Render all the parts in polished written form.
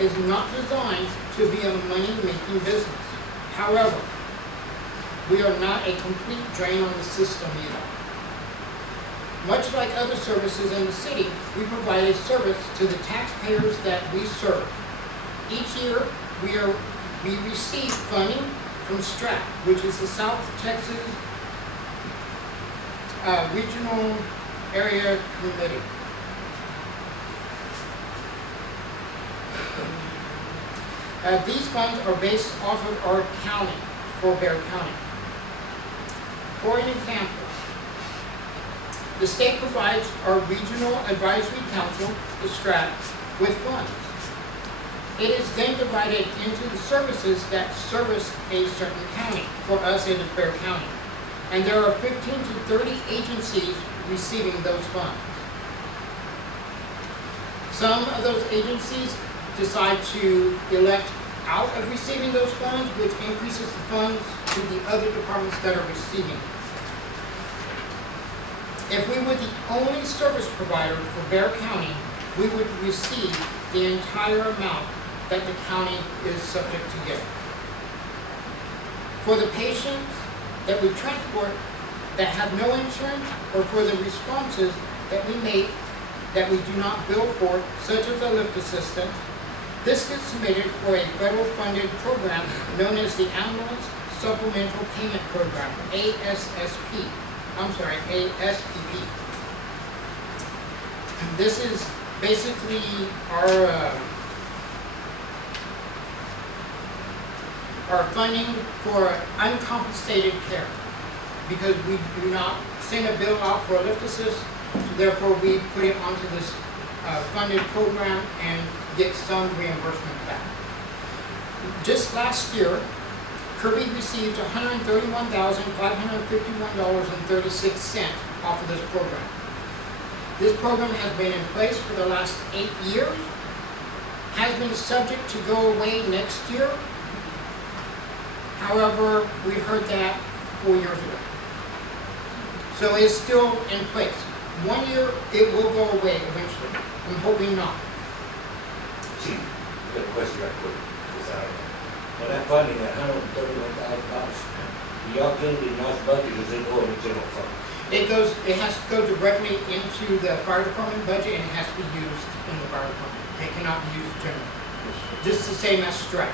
is not designed to be a money-making business. However, we are not a complete drain on the system either. Much like other services in the city, we provide a service to the taxpayers that we serve. Each year, we receive funding from STRAT, which is the South Texas Regional Area Committee. These funds are based off of our county, for Bexar County. For an example, the state provides our Regional Advisory Council, the STRAT, with funds. It is then divided into the services that service a certain county. For us, it is Bexar County. And there are 15 to 30 agencies receiving those funds. Some of those agencies decide to elect out of receiving those funds, which increases the funds to the other departments that are receiving. If we were the only service provider for Bexar County, we would receive the entire amount that the county is subject to get. For the patients that we transport that have no insurance, or for the responses that we make that we do not bill for, such as a lift assistance, this gets submitted for a federal funded program known as the Ambulance Supplemental Payment Program, ASSP. ASPP. This is basically our funding for uncompensated care, because we do not send a bill out for a lift assist, so therefore we put it onto this funded program and get some reimbursement back. Just last year, Kirby received $131,551.36 off of this program. This program has been in place for the last 8 years, has been subject to go away next year. However, we heard that 4 years ago. So it's still in place. 1 year, it will go away eventually. I'm hoping not. Chief, got a question right quick. Well, that funding, that $131,000, do y'all get it in y'all's budget, or does it go in the general fund? It has to go directly into the fire department budget, and it has to be used in the fire department. It cannot be used generally. Just the same as STRAT.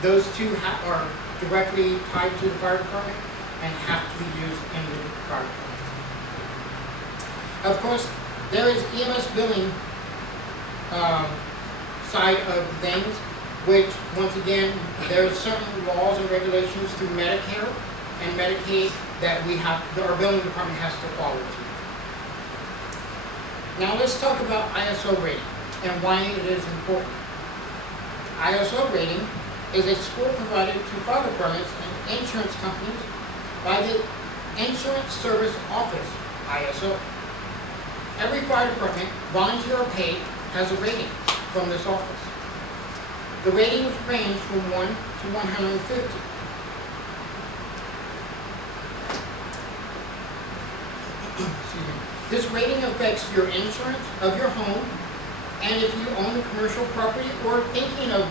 Those two are directly tied to the fire department and have to be used in the fire department. Of course, there is EMS billing side of things, which, once again, there are certain laws and regulations through Medicare and Medicaid that our billing department has to follow to. Now let's talk about ISO rating and why it is important. ISO rating is a score provided to fire departments and insurance companies by the Insurance Service Office, ISO. Every fire department, volunteer or paid, has a rating from this office. The ratings range from 1 to 150. This rating affects your insurance of your home, and if you own commercial property or thinking of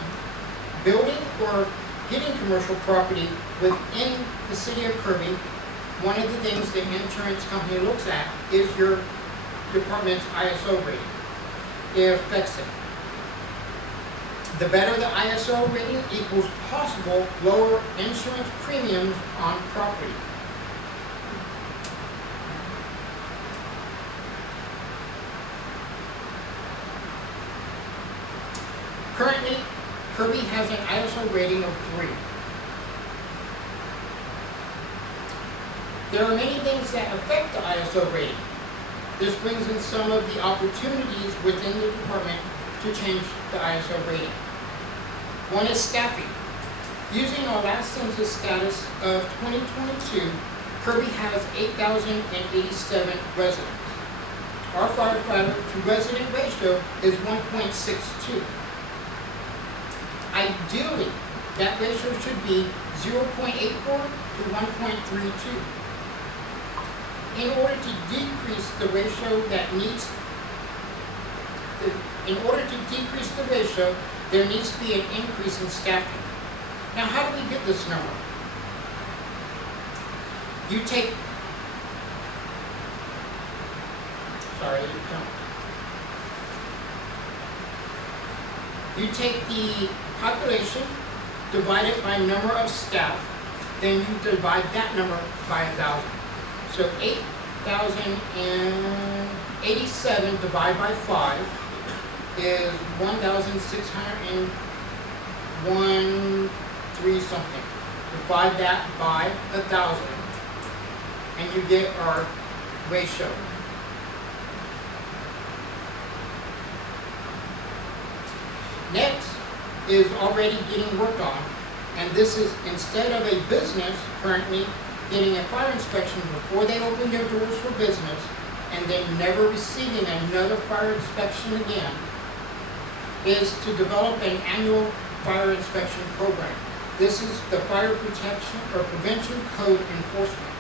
building or getting commercial property within the city of Kirby, one of the things the insurance company looks at is your department's ISO rating. It affects it. The better the ISO rating equals possible lower insurance premiums on property. Currently, Kirby has an ISO rating of 3. There are many things that affect the ISO rating. This brings in some of the opportunities within the department to change the ISO rating. One is staffing. Using our last census status of 2022, Kirby has 8,087 residents. Our firefighter to resident ratio is 1.62. Ideally, that ratio should be 0.84 to 1.32. In order to decrease the ratio that needs in order to decrease the ratio, there needs to be an increase in staffing. Now, how do we get this number? You take, sorry, you take the population, divide it by number of staff, then you divide that number by 1,000. So 8,087 divided by 5 is 1,601 3 something. Divide that by 1,000, and you get our ratio. Next is already getting worked on, and this is instead of a business currently getting a fire inspection before they open their doors for business and then never receiving another fire inspection again, is to develop an annual fire inspection program. This is the Fire Protection or Prevention Code Enforcement.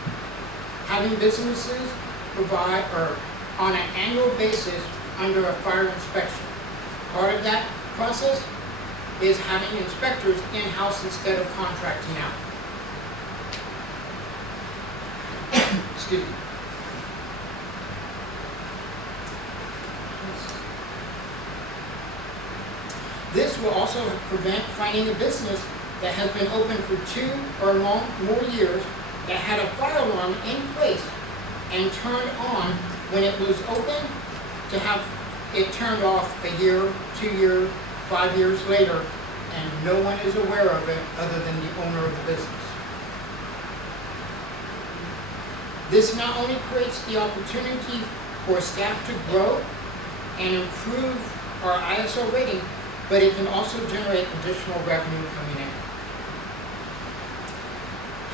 Having businesses provide or on an annual basis under a fire inspection. Part of that process is having inspectors in-house instead of contracting out. Excuse me. This will also prevent finding a business that has been open for 2 or more years that had a fire alarm in place and turned on when it was open to have it turned off a year, 2 years, 5 years later, and no one is aware of it other than the owner of the business. This not only creates the opportunity for staff to grow and improve our ISO rating, but it can also generate additional revenue coming in.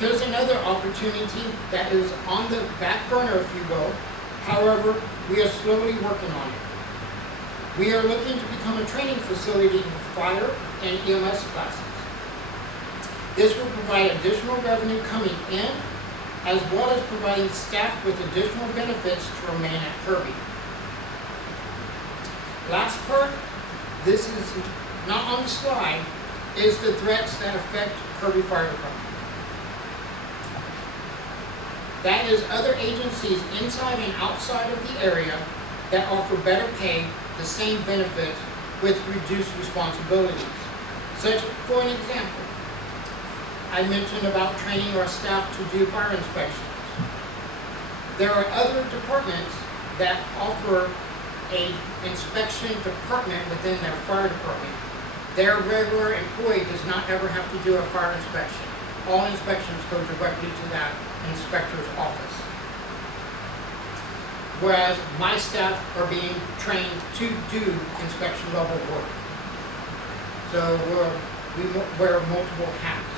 Here's another opportunity that is on the back burner, if you will. However, we are slowly working on it. We are looking to become a training facility in fire and EMS classes. This will provide additional revenue coming in, as well as providing staff with additional benefits to remain at Kirby. Last part, this is not on the slide, is the threats that affect Kirby Fire Department. That is other agencies inside and outside of the area that offer better pay, the same benefits, with reduced responsibilities. Such, for an example, I mentioned about training our staff to do fire inspections. There are other departments that offer an inspection department within their fire department. Their regular employee does not ever have to do a fire inspection. All inspections go directly to that inspector's office. Whereas my staff are being trained to do inspection level work. So we wear multiple hats.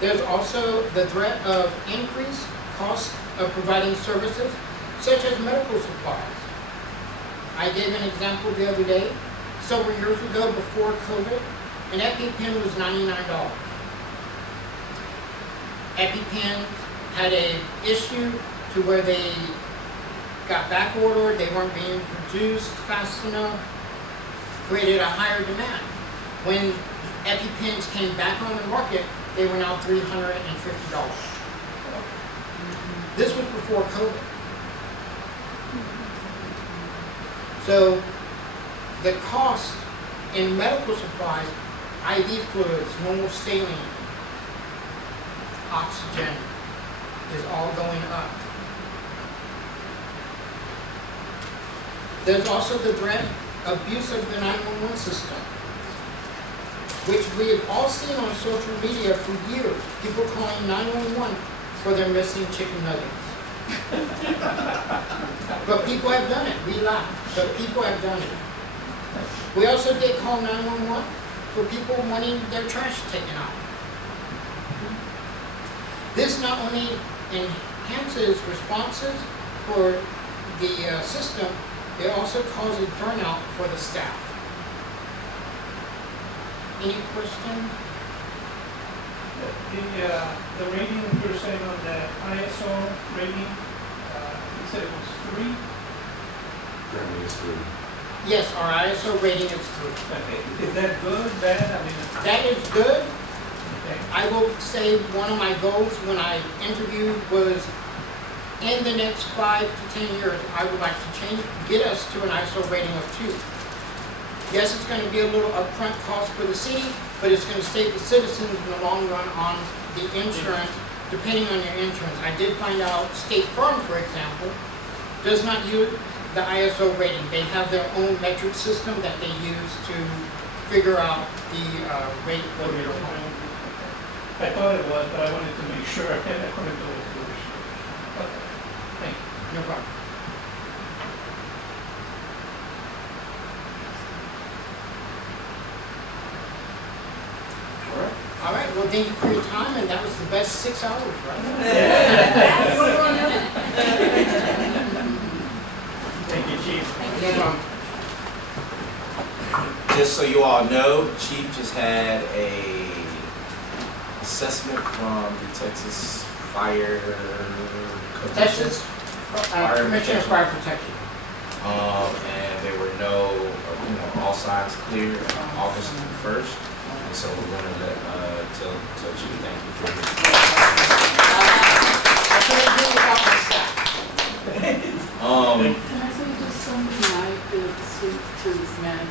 There's also the threat of increased cost of providing services, such as medical supplies. I gave an example the other day. Several years ago, before COVID, an EpiPen was $99. EpiPens had an issue to where they got back ordered, they weren't being produced fast enough, created a higher demand. When EpiPens came back on the market, they were now $350. This was before COVID. So the cost in medical supplies, IV fluids, normal saline, oxygen, is all going up. There's also the threat of abuse of the 911 system, which we have all seen on social media for years. People calling 911 for their missing chicken nuggets. But people have done it. We laugh, but people have done it. We also get called 911 for people wanting their trash taken out. This not only enhances responses for the system, it also causes burnout for the staff. Any question? The rating you were saying on that ISO rating, you said it was 3? Currently it's 3. Yes, our ISO rating is 3. Okay, is that good, bad? I mean, That is good. okay. I will say one of my goals when I interviewed was in the next 5 to 10 years, I would like to get us to an ISO rating of 2. Yes, it's going to be a little upfront cost for the city, but it's going to save the citizens in the long run on the insurance, depending on your insurance. I did find out State Farm, for example, does not use the ISO rating. They have their own metric system that they use to figure out the rate for your home. I thought it was, but I wanted to make sure, and according to what you were saying. Okay, thank you. No problem. All right. All right, well, thank you for your time, and that was the best 6 hours, right? Thank you, Chief. No problem. Just so you all know, Chief just had a assessment from the Texas Fire Commission. Texas Commissioner of Fire Protection. And there were no, all signs clear on August 1st. And so we're gonna tell Chief thank you for this. I couldn't do without my staff. Can I say just something I feel sweet to this man?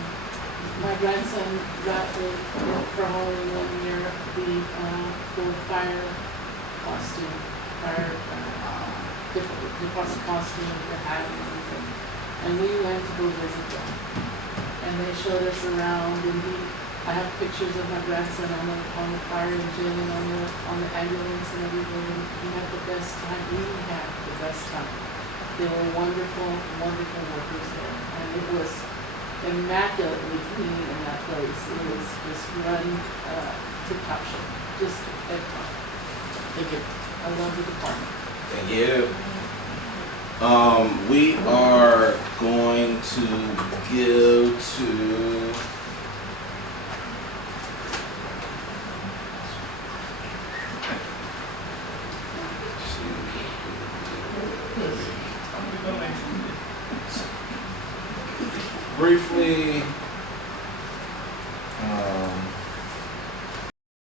My grandson got for Halloween 1 year the fire costume, department costume, the hat and everything. And we went to go visit them. And they showed us around, and I have pictures of my grandson on the fire engine and on the ambulance and everything. We had the best time. We had the best time. They were wonderful, wonderful workers there, and it was immaculately clean in that place. It was just run tip-top shape, just excellent. Thank you. I love the department. Thank you. We are going to go to briefly